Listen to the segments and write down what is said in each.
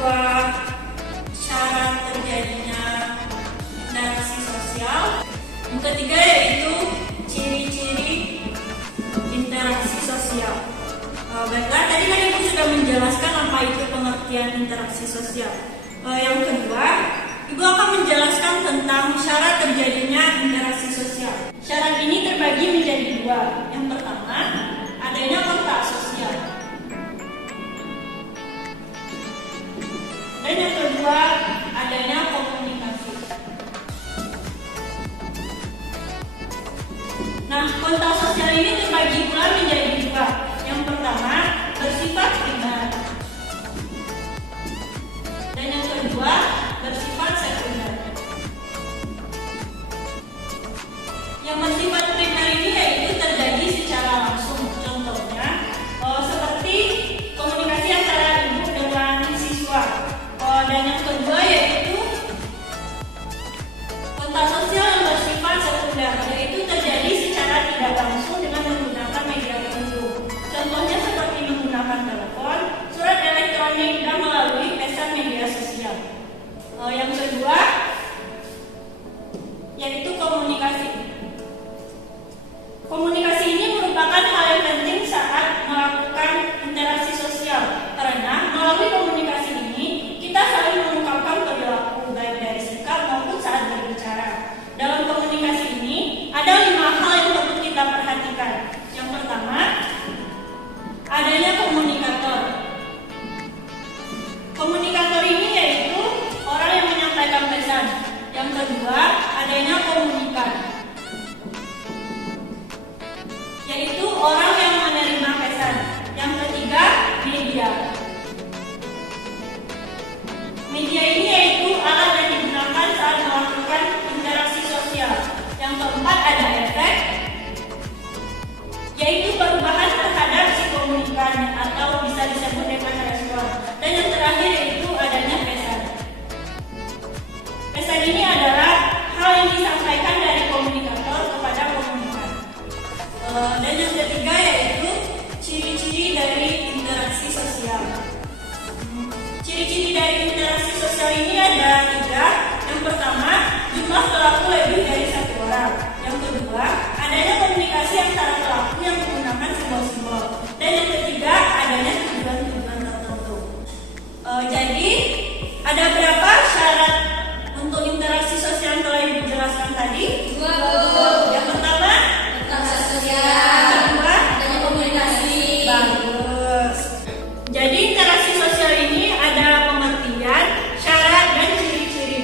kedua, syarat terjadinya interaksi sosial. Yang ketiga yaitu ciri-ciri interaksi sosial. Baiklah, tadi kan Ibu sudah menjelaskan apa itu pengertian interaksi sosial. Yang kedua, Ibu akan menjelaskan tentang syarat terjadinya interaksi sosial. Syarat ini terbagi menjadi dua. Yang pertama, adanya kontak sosial. Dan yang kedua, adanya komunikasi. Nah, kontak sosial ini terbagi pula menjadi dua. Yang pertama, bersifat primer. Dan yang kedua, bersifat sekunder. Yang bersifat primer ini yaitu terjadi secara langsung. Contohnya, seperti komunikasi antara ibu dengan siswa. Dan yang kedua yaitu kontak sosial yang bersifat sekunder, yaitu terjadi secara tidak langsung dengan menggunakan media tertentu. Contohnya seperti menggunakan telepon, surat elektronik, dan melalui pesan media sosial. Yang kedua yaitu komunikasi. Komunikasi ini merupakan hal yang penting saat melakukan interaksi sosial, karena melalui komunikasi ini kita saling mengungkapkan perilaku baik dari sikap maupun saat berbicara. Dalam komunikasi ini ada 5 hal yang perlu kita perhatikan. Yang pertama, adanya komunikator. Komunikator ini yaitu orang yang menyampaikan pesan. Yang kedua, adanya komunikan, yaitu orang yang menerima pesan. Yang ketiga, media. Media ini yaitu alat yang digunakan saat melakukan interaksi sosial. Yang keempat, ada efek, yaitu perubahan terhadap si komunikan atau bisa disebut dengan respon. Dan yang terakhir yaitu adanya pesan. Pesan ini adalah hal yang disampaikan dari komunikator kepada komunikan. Dan yang ketiga yaitu ciri-ciri dari interaksi sosial. Ciri-ciri dari interaksi sosial ini ada 3. Yang pertama, jumlah pelaku lebih dari 1 orang. Yang kedua, adanya komunikasi antara pelaku yang menggunakan simbol-simbol. Dan yang ketiga, adanya tujuan-tujuan tertentu. Jadi, ada berapa syarat untuk interaksi sosial yang telah Ibu jelaskan tadi? 2. Yang pertama, interaksi sosial. Yang kedua, adanya komunikasi. Bagus. Jadi interaksi sosial ini ada pengertian, syarat, dan ciri-ciri.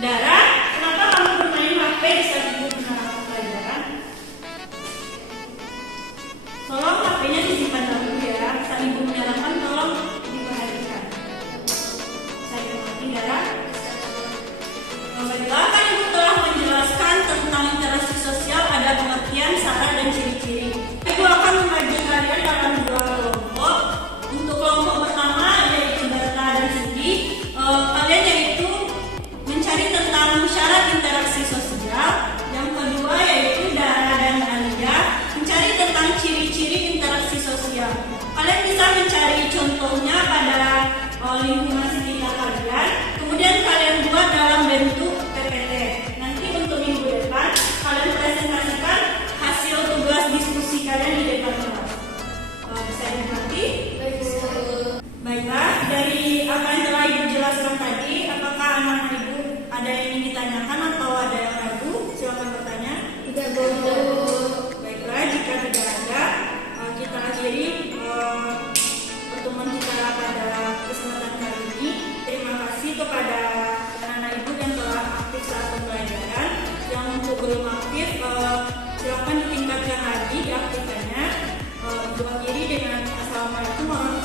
Dara, kenapa kamu bermain HP di saat Ibu menerangkan pelajaran? Tolong HP-nya disimpan dulu ya. Saat Ibu menerangkan tolong diperhatikan. Saya mengerti, Dara. Baiklah, kan Ibu telah menjelaskan tentang interaksi sosial, ada pengertian, syarat, dan ciri-ciri. Ibu akan membagi kalian dalam 2 kelompok. Untuk kelompok pertama yaitu Data dan Cindy, kalian yaitu mencari tentang syarat interaksi sosial. Yang kedua yaitu Dara dan Alia mencari tentang ciri-ciri interaksi sosial. Kalian bisa mencari contohnya pada lingkungan sekitar kalian, kemudian kalian buat dalam bentuk PPT. Nanti untuk minggu depan kalian presentasikan hasil tugas diskusi kalian di depan kelas. Bisa dimengerti? Baiklah, dari apa yang telah Ibu jelaskan tadi, apakah anak-anak Ibu ada yang ingin ditanyakan atau ada yang ragu? Silakan bertanya. Tidak boleh. Baiklah, jika tidak ada, kita akhiri pertemuan kita pada kesempatan kali ini. Terima kasih kepada anak-anak Ibu yang telah aktif saat pembelajaran. Yang untuk belum aktif, silakan ditingkatkan lagi aktifannya. Ibu akhiri dengan assalamualaikum warahmatullahi wabarakatuh.